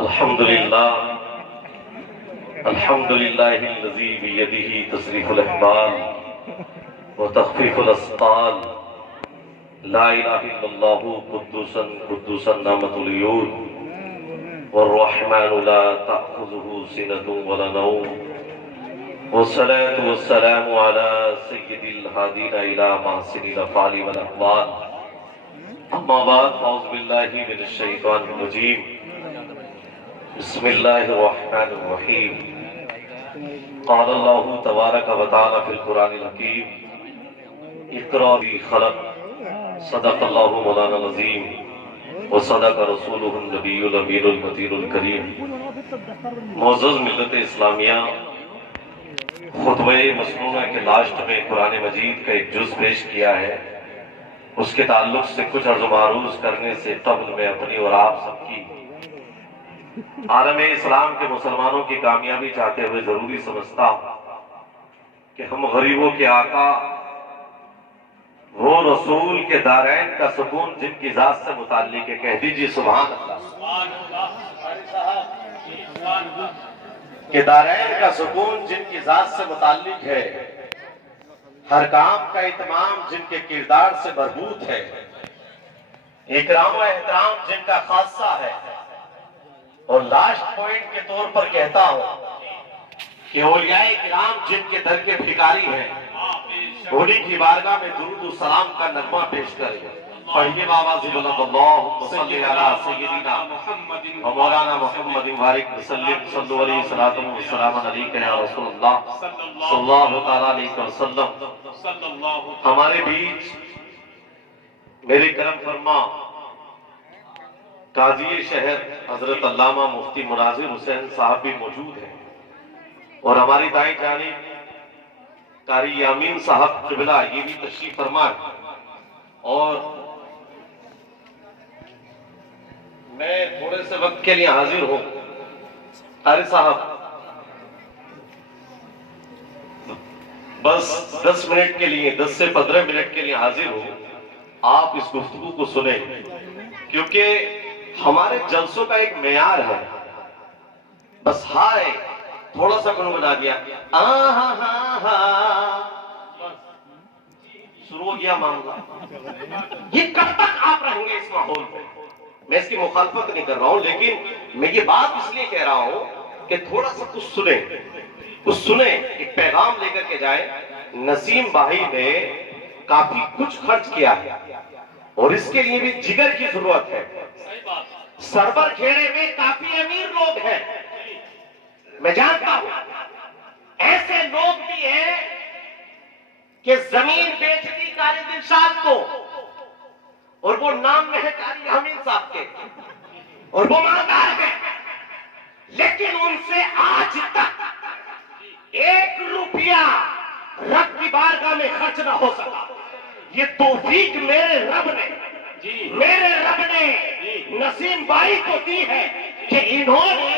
الحمدللہ الذی بیدہ تصریف الاحوال وتخفیف الاسقال لا الہ الا اللہ قدوسا نعمت العیون والرحمن لا تأخذہ سنۃ ولا نوم والصلاة والسلام علی سید الہادین الی محسن الافعال والاقوال اما بعد اعوذ باللہ من الشیطان الرجیم بسم اللہ الرحمن الرحیم قال اللہ تبارک و تعالی فی القرآن الحکیم اقرأ خلق صدق اللہ مولانا العظیم وصدق رسولہ النبی الامین المتین الکریم۔ معزز ملت اسلامیہ، خطبہ مسنونہ کے لاسٹ میں قرآن مجید کا ایک جز پیش کیا ہے، اس کے تعلق سے کچھ عرض و معروض کرنے سے قبل میں اپنی اور آپ سب کی عالم اسلام کے مسلمانوں کی کامیابی چاہتے ہوئے ضروری سمجھتا ہوں کہ ہم غریبوں کے آقا وہ رسول کے دارین کا سکون جن کی ذات سے متعلق ہے، کہہ دیجیے سبحان اللہ، کہ دارین کا سکون جن کی ذات سے متعلق ہے، ہر کام کا اہتمام جن کے کردار سے مربوط ہے، اکرام و احترام جن کا خاصہ ہے، اور لاسٹ پوائنٹ کے طور پر کہتا ہوں کہ اولیاء کرام جن کے در کے بھکاری ہیں، انہیں کی بارگاہ میں درود و سلام کا نغمہ پیش کریں۔ پڑھیے بآواز بلند اللہم صلی علی سیدنا و مولانا محمد وبارک وسلم صلو علیہ الصلوۃ والسلام علیک یا رسول اللہ صلی اللہ تعالی علیہ وسلم۔ ہمارے بیچ میرے کرم فرما قاضی شہر حضرت علامہ مفتی مناظر حسین صاحب بھی موجود ہیں، اور ہماری دائیں جانب قاری یامین صاحب قبلہ یہ بھی تشریف فرما ہے، اور میں تھوڑے سے وقت کے لیے حاضر ہوں۔ قاری صاحب بس 10 منٹ کے لیے، 10 سے 15 منٹ کے لیے حاضر ہوں، آپ اس گفتگو کو سنیں، کیونکہ ہمارے جلسوں کا ایک معیار ہے، بس ہائے تھوڑا سا گنگنا دیا شروع ہو گیا معاملہ، یہ کب تک آپ رہیں گے اس ماحول میں؟ میں اس کی مخالفت نہیں کر رہا ہوں، لیکن میں یہ بات اس لیے کہہ رہا ہوں کہ تھوڑا سا کچھ سنیں، ایک پیغام لے کر کے جائیں۔ نسیم بھائی نے کافی کچھ خرچ کیا ہے، اور اس کے لیے بھی جگر کی ضرورت ہے۔ سربر کھیڑے میں کافی امیر لوگ ہیں، میں جانتا ہوں ایسے لوگ بھی ہیں کہ زمین بیچ دی قاری دلشاد کو، اور وہ نام میں ہے قاری یامین صاحب کے، اور وہ مالدار ہیں، لیکن ان سے آج تک 1 روپیہ رب کی بارگاہ میں خرچ نہ ہو سکا۔ یہ توفیق میرے رب نے نسیم بھائی کو دی ہے کہ انہوں نے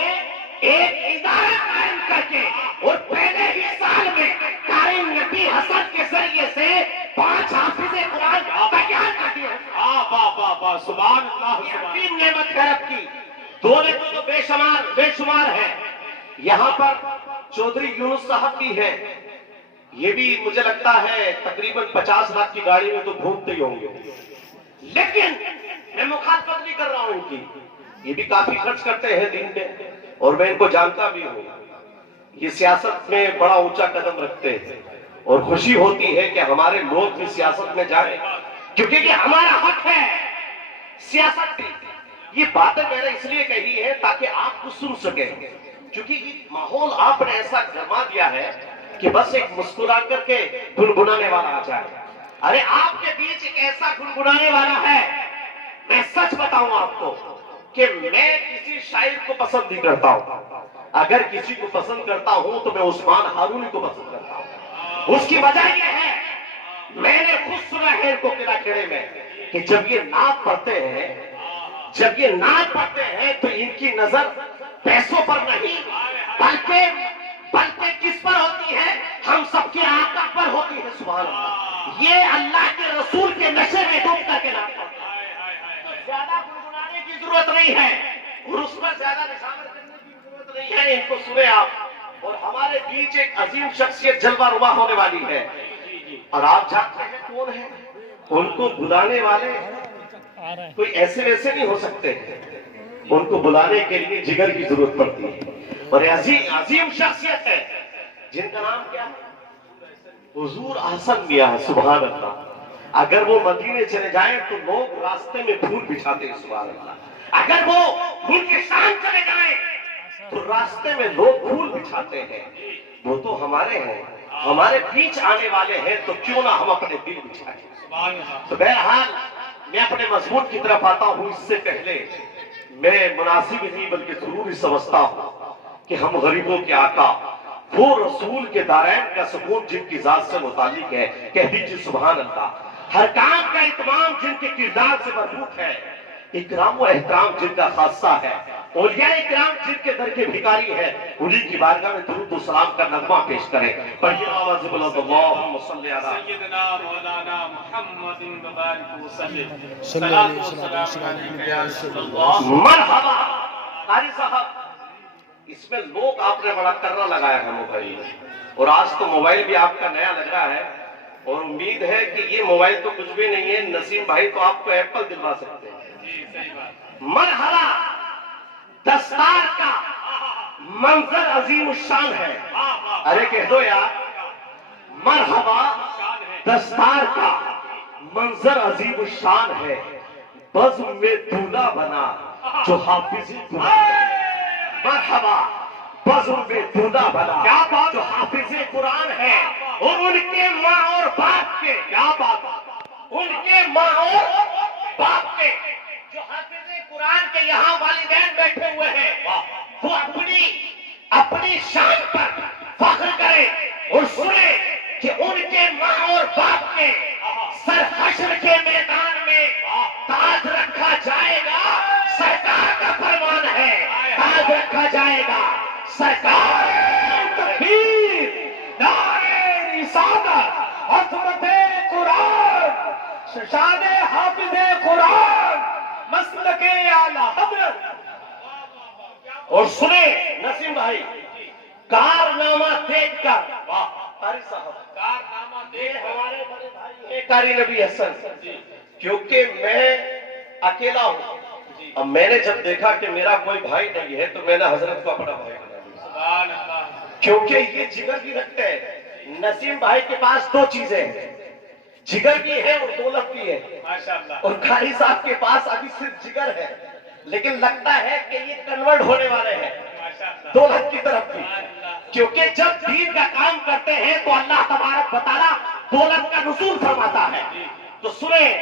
ایک ادارہ قائم کر کے، اور پہلے ہی سال میں قاری نبی حسن کے ذریعے سے 5 حافظ قرآن تیار کر دیے۔ سبحان اللہ، عظیم نعمت ہے رب کی، دولے تو بے شمار ہے۔ یہاں پر چودھری یونس صاحب بھی ہیں، یہ بھی مجھے لگتا ہے تقریباً 50 لاکھ کی گاڑی میں تو گھومتے ہی ہوں گے، لیکن میں مخالفت نہیں کر رہا ہوں ان کی، یہ بھی کافی خرچ کرتے ہیں دین میں، اور میں ان کو جانتا بھی ہوں۔ یہ سیاست میں بڑا اونچا قدم رکھتے ہیں، اور خوشی ہوتی ہے کہ ہمارے لوگ بھی سیاست میں جائیں، کیونکہ یہ ہمارا حق ہے سیاست بھی۔ یہ باتیں میں نے اس لیے کہی ہے تاکہ آپ کو سن سکیں، کیونکہ یہ ماحول آپ نے ایسا گرما دیا ہے کہ بس ایک مسکرا کر کے گنگنانے والا آ جائے۔ ارے آپ کے بیچ ایک ایسا گنگنانے والا ہے، میں سچ بتاؤں آپ کو کہ میں کسی شاعر کو پسند نہیں کرتا ہوں، اگر کسی کو پسند کرتا ہوں تو میں عثمان ہارونی کو پسند کرتا ہوں۔ اس کی وجہ یہ ہے، میں نے خود سنا ہے ان کو قلعہ کھیڑے میں کہ جب یہ نعت پڑھتے ہیں تو ان کی نظر پیسوں پر نہیں بلکہ کس پر ہوتی ہے؟ ہم سب کے آقا پر ہوتی ہے۔ سبحان اللہ، یہ اللہ کے رسول کے نشے میں ڈوب کر کے نعت پڑھتے ہیں، زیادہ گنگنانے کی ضرورت نہیں ہے، اور اس پر زیادہ نشان نہیں ہے، ان کو سنیں آپ. اور ہمارے بیچ ایک عظیم شخصیت جلوہ نما ہونے والی ہے، اور آپ جانتے ہیں کون ہے؟ ان کو بلانے والے کوئی ایسے ویسے نہیں ہو سکتے، ان کو بلانے کے لیے جگر کی ضرورت پڑتی ہے. اور عظیم شخصیت ہے جن کا نام کیا ہے؟ حضور احسن میاں. سبحان اللہ. اگر وہ مدینے چلے جائیں تو لوگ راستے میں پھول بچھاتے ہیں. سبحان اللہ. اگر وہ ملک شام چلے جائیں تو راستے میں لوگ پھول بچھاتے ہیں. وہ تو ہمارے ہیں، ہمارے بیچ آنے والے ہیں، تو کیوں نہ ہم اپنے دل بچھائیں. تو بہرحال میں اپنے مضمون کی طرف آتا ہوں. اس سے پہلے میں مناسب نہیں بلکہ ضروری سمجھتا ہوں کہ ہم غریبوں کے آقا، وہ رسول کے دارین کا سکون جن کی ذات سے متعلق ہے، کہہ دیجیے سبحان اللہ. ہر کام کا اتمام جن کے کردار سے مربوط ہے، اکرام و احترام جن کا خاصہ ہے، اولیاء اکرام جن کے در کے بھکاری ہے، انہیں کی بارگاہ میں درود و سلام کا نغمہ پیش کریں. پڑھیے آواز بلند اللہم صلی علی سیدنا مولانا محمد مبارک وسلم. صلاۃ و سلام علیک یا رسول اللہ. مرحبا. قاری صاحب، اس میں لوگ آپ نے بڑا کرنا لگایا ہے موبائل میں، اور آج تو موبائل بھی آپ کا نیا لگ رہا ہے، اور امید ہے کہ یہ موبائل تو کچھ بھی نہیں ہے، نسیم بھائی تو آپ کو ایپل دلوا سکتے ہیں. جی صحیح بات. مرحبا. دستار کا منظر عظیم الشان ہے. ارے کہہ دو یار. مرحبا. دستار کا منظر عظیم الشان ہے، بزم میں دولہا بنا جو حافظ قرآن ہے. مرحبا. بزم میں دولہا بنا کیا بات، جو حافظ قرآن ہے، اور ان کے ماں اور باپ کے، کیا بات، ان کے ماں اور باپ کے جو حافظ قرآن کے یہاں والدین بیٹھے ہوئے ہیں، وہ اپنی شان پر فخر کرے اور سنے کہ ان کے ماں اور باپ کے سر حشر کے میدان میں تاج رکھا جائے گا. سرکار کا فرمان ہے، تاج رکھا جائے گا. سرکار تکبیر، نعرہ رسالت، عظمت قرآن، شان حافظ قرآن، مسلک اعلی حضرت. اور سنے نسیم بھائی، کارنامہ دیکھ کر، قاری صاحب، کارنامہ یہ ہمارے بڑے بھائی ہیں قاری نبی حسن، کیونکہ میں اکیلا ہوں. اب میں نے جب دیکھا کہ میرا کوئی بھائی نہیں ہے تو میں نے حضرت کو اپنا بھائی بنا لیا، سبحان اللہ. کیونکہ یہ جگر بھی رکھتے ہیں. نسیم بھائی کے پاس دو چیزیں ہیں، جگر بھی ہے اور دولت بھی ہے. ماشاءاللہ. اور قاری صاحب کے پاس ابھی صرف جگر ہے، لیکن لگتا ہے کہ یہ کنورٹ ہونے والے ہیں ماشاءاللہ. دولت کی طرف بھی. سبحان اللہ. کیونکہ جب دین کا کام کرتے ہیں تو اللہ تبارک و تعالیٰ دولت کا نزول فرماتا ہے. تو سنیں،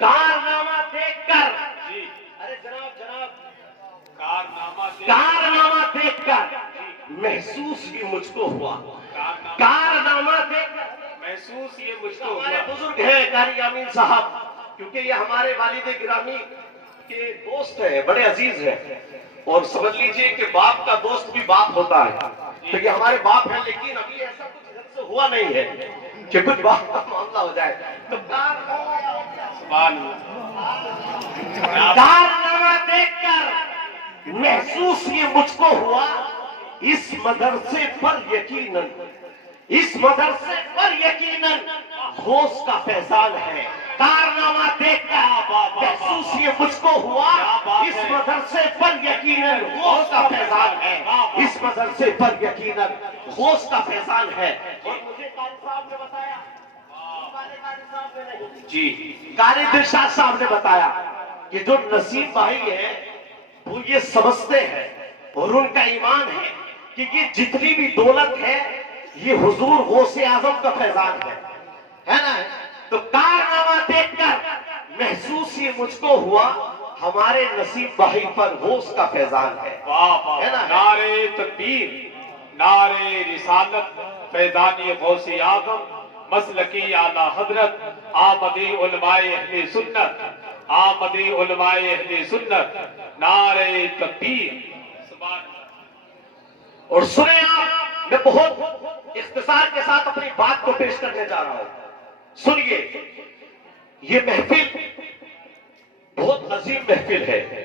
کارنامہ دیکھ کر، جی ارے جناب، کارنامہ کارنامہ دیکھ کر محسوس یہ مجھ کو ہوا. کارنامہ دیکھ کر محسوس یہ مجھ کو ہمارے ہوا. بزرگ ہیں قاری امین صاحب، کیونکہ یہ ہمارے والد گرامی کے دوست ہیں، بڑے عزیز ہیں، اور سمجھ لیجئے کہ باپ کا دوست بھی باپ ہوتا ہے. تو یہ ہمارے باپ ہیں، لیکن ابھی ایسا کچھ گھر سے ہوا نہیں ہے کہ کچھ باپ کا معاملہ ہو جائے. تو سبحان اللہ. کارنامہ دیکھ کر محسوس یہ مجھ کو ہوا، اس مدرسے پر یقیناً، اس مدرسے پر یقیناً غوث کا فیضان ہے. کارنامہ دیکھ کر محسوس یہ مجھ کو ہوا، اس مدرسے پر یقیناً غوث کا فیضان ہے. اس مدرسے پر یقیناً غوث کا فیضان ہے. اور مجھے قاری صاحب نے بتایا، ہمارے قاری صاحب نے نہیں، جی قاری دلشاد صاحب نے بتایا کہ جو نسیم بھائی ہیں وہ یہ سمجھتے ہیں اور ان کا ایمان ہے کہ یہ جتنی بھی دولت ہے یہ حضور غوث اعظم کا فیضان ہے نا. تو کارنامہ دیکھ کر محسوس یہ مجھ کو ہوا، ہمارے نسیم بھائی پر غوث کا فیضان ہے. واہ واہ. ہے نا؟ نعرہ تکبیر، نعرہ رسالت، فیضانی غوث اعظم، مسلکی اعلی حضرت، آمدی علماء اہل سنت، آمدی علماء اہل سنت. نعرہ تکبیر. سبحان اللہ. اور سنیں آپ، میں بہت اختصار کے ساتھ اپنی بات کو پیش کرنے جا رہا ہوں. سنیے، یہ محفل بہت عظیم محفل ہے.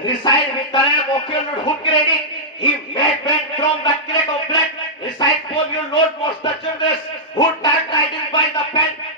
recite with the name of your Lord who created. He made man from the clay of blood. Recite for your Lord most the children who died writing by the pen.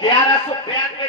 1192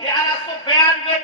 1192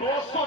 200